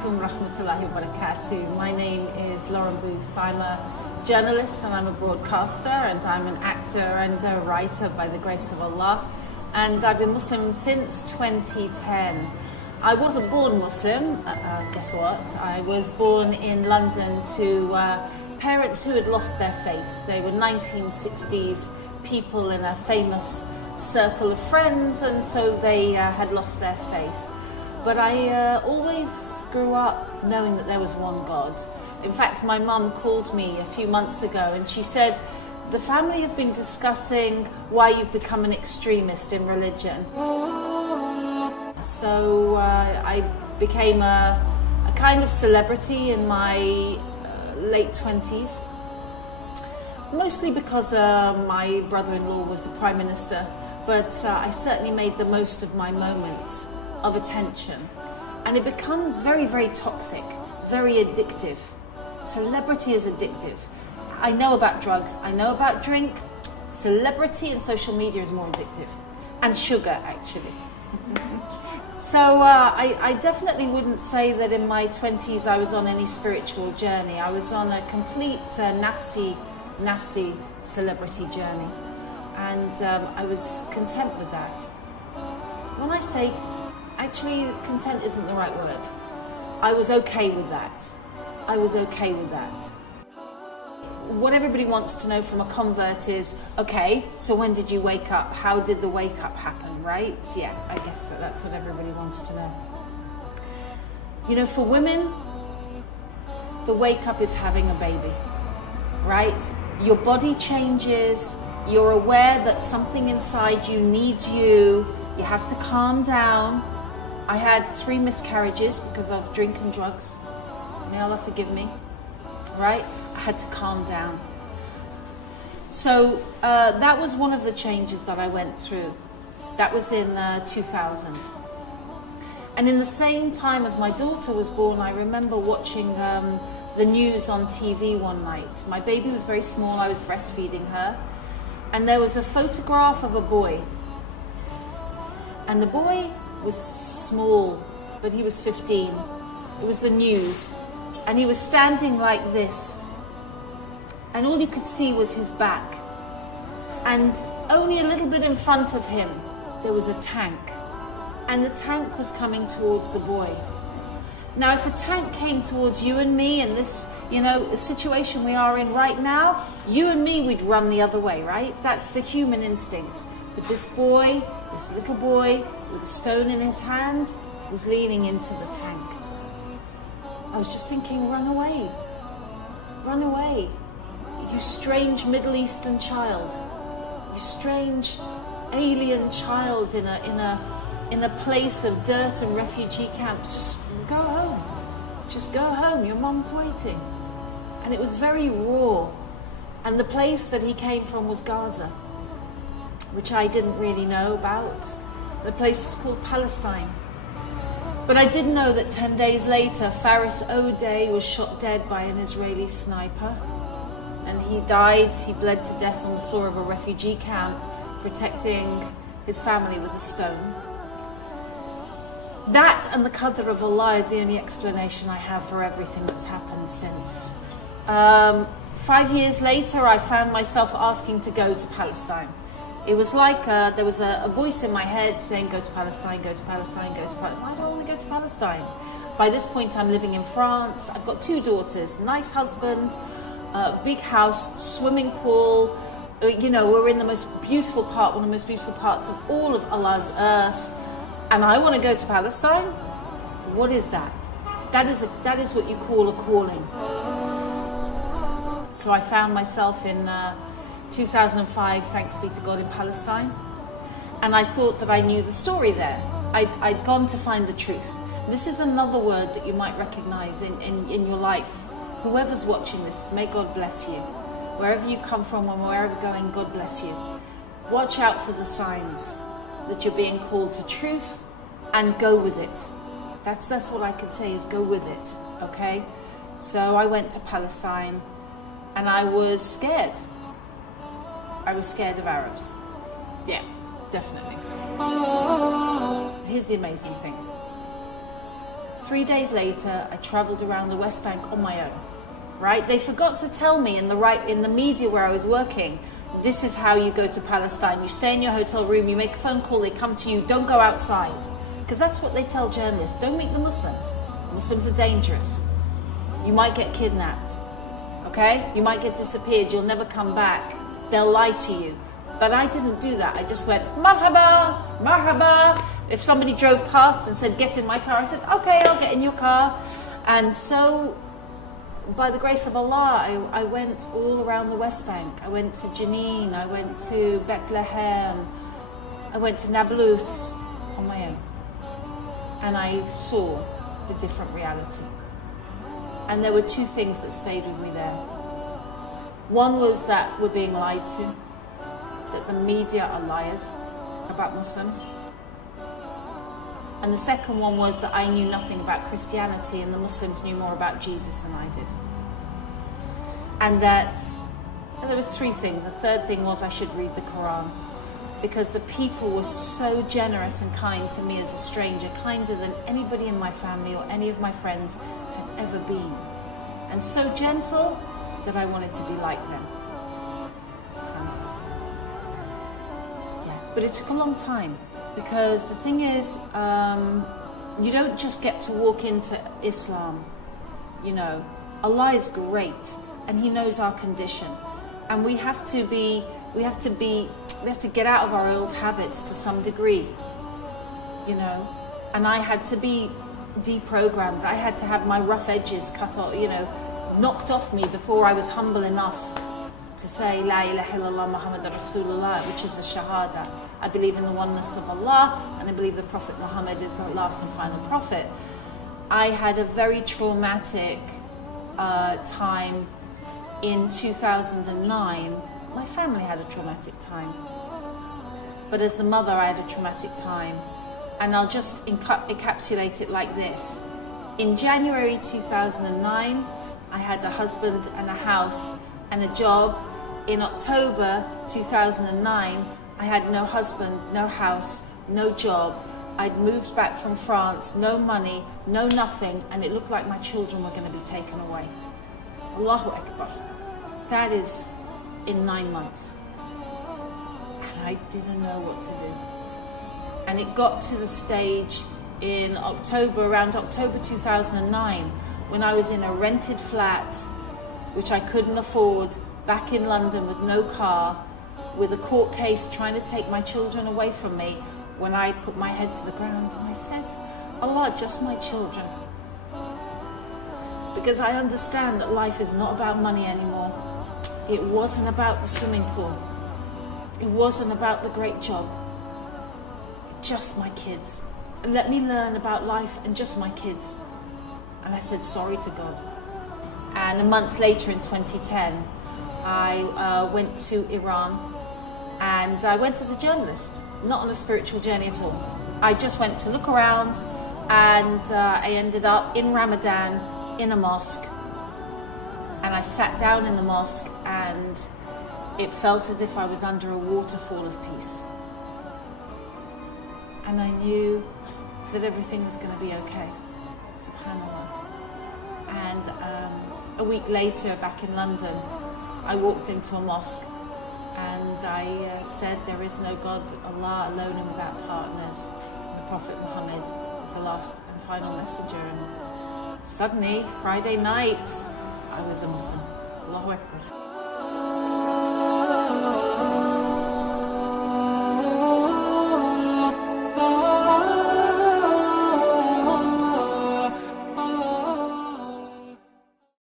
alaikum rahmatullahi wa barakatuh. My name is Lauren Booth. I'm a journalist and I'm a broadcaster and I'm an actor and a writer by the grace of Allah. And I've been Muslim since 2010. I wasn't born Muslim, guess what? I was born in London to parents who had lost their faith. They were 1960s people in a famous circle of friends, and so they had lost their faith. But I always grew up knowing that there was one God. In fact, my mum called me a few months ago and she said, the family have been discussing why you've become an extremist in religion. So I became a kind of celebrity in my late 20s, mostly because my brother-in-law was the Prime Minister, but I certainly made the most of my moment of attention. And it becomes very, very toxic, very addictive. Celebrity is addictive. I know about drugs, I know about drink. Celebrity and social media is more addictive. And sugar, actually. So I definitely wouldn't say that in my 20s I was on any spiritual journey. I was on a complete nafsi celebrity journey. And I was content with that. When I say, actually content isn't the right word. I was okay with that. I was okay with that. What everybody wants to know from a convert is, okay, so when did you wake up? How did the wake up happen, right? Yeah, I guess that's what everybody wants to know. You know, for women, the wake up is having a baby, right? Your body changes, you're aware that something inside you needs you have to calm down. I had 3 miscarriages because of drink and drugs. May Allah forgive me, right? I had to calm down. So that was one of the changes that I went through. That was in 2000. And in the same time as my daughter was born, I remember watching the news on TV one night. My baby was very small, I was breastfeeding her. And there was a photograph of a boy. And the boy was small, but he was 15. It was the news. And he was standing like this. And all you could see was his back. And only a little bit in front of him, there was a tank. And the tank was coming towards the boy. Now, if a tank came towards you and me in this, you know, the situation we are in right now, you and me, we'd run the other way, right? That's the human instinct. But this boy, this little boy with a stone in his hand, was leaning into the tank. I was just thinking, run away. Run away. You strange Middle Eastern child. You strange alien child in a place of dirt and refugee camps. Just go home. Just go home. Your mom's waiting. And it was very raw. And the place that he came from was Gaza, which I didn't really know about. The place was called Palestine. But I did know that 10 days later, Faris O'Day was shot dead by an Israeli sniper. And he died, he bled to death on the floor of a refugee camp, protecting his family with a stone. That and the qadr of Allah is the only explanation I have for everything that's happened since. 5 years later, I found myself asking to go to Palestine. It was like there was a voice in my head saying, go to Palestine, go to Palestine, go to Palestine. Why do I want to go to Palestine? By this point, I'm living in France. I've got 2 daughters, nice husband, big house, swimming pool. You know, we're in the most beautiful part, one of the most beautiful parts of all of Allah's earth. And I want to go to Palestine? What is that? That is what you call a calling. So I found myself in 2005, thanks be to God, in Palestine. And I thought that I knew the story there. I'd gone to find the truth. This is another word that you might recognize in your life. Whoever's watching this, may God bless you. Wherever you come from and wherever you're going, God bless you. Watch out for the signs that you're being called to truth and go with it. That's what I can say is go with it, okay? So I went to Palestine and I was scared. I was scared of Arabs. Yeah, definitely. Here's the amazing thing. 3 days later, I traveled around the West Bank on my own, right? They forgot to tell me in the media where I was working, this is how you go to Palestine. You stay in your hotel room, you make a phone call, they come to you, don't go outside. Because that's what they tell journalists, don't meet the Muslims. Muslims are dangerous. You might get kidnapped, okay? You might get disappeared, you'll never come back. They'll lie to you. But I didn't do that. I just went, marhaba, marhaba. If somebody drove past and said, get in my car, I said, okay, I'll get in your car. And so, by the grace of Allah, I went all around the West Bank. I went to Jenin, I went to Bethlehem, I went to Nablus on my own. And I saw a different reality. And there were two things that stayed with me there. One was that we're being lied to, that the media are liars about Muslims. And the second one was that I knew nothing about Christianity and the Muslims knew more about Jesus than I did. And there was three things. The third thing was I should read the Quran, because the people were so generous and kind to me as a stranger, kinder than anybody in my family or any of my friends had ever been. And so gentle that I wanted to be like them. But it took a long time, because the thing is, you don't just get to walk into Islam. You know, Allah is great and He knows our condition, and we have to get out of our old habits to some degree, you know. And I had to be deprogrammed. I had to have my rough edges cut off, you know, knocked off me before I was humble enough to say La ilaha illallah Muhammad Rasulullah, which is the Shahada. I believe in the oneness of Allah, and I believe the Prophet Muhammad is the last and final prophet. I had a very traumatic time in 2009. My family had a traumatic time. But as the mother, I had a traumatic time. And I'll just encapsulate it like this. In January 2009, I had a husband and a house and a job. In October 2009, I had no husband, no house, no job. I'd moved back from France, no money, no nothing, and it looked like my children were going to be taken away. Allahu Akbar. That is in 9 months. And I didn't know what to do. And it got to the stage in October, around October 2009, when I was in a rented flat, which I couldn't afford, back in London with no car, with a court case trying to take my children away from me, when I put my head to the ground and I said, Allah, just my children. Because I understand that life is not about money anymore. It wasn't about the swimming pool. It wasn't about the great job. Just my kids. Let me learn about life and just my kids. And I said sorry to God. And a month later in 2010, I went to Iran, and I went as a journalist, not on a spiritual journey at all. I just went to look around, and I ended up in Ramadan in a mosque. And I sat down in the mosque, and it felt as if I was under a waterfall of peace. And I knew that everything was going to be okay. SubhanAllah. And a week later, back in London, I walked into a mosque and I said, there is no God but Allah, alone and without partners. And the Prophet Muhammad is the last and final messenger. And suddenly, Friday night, I was a Muslim. Allahu Akbar.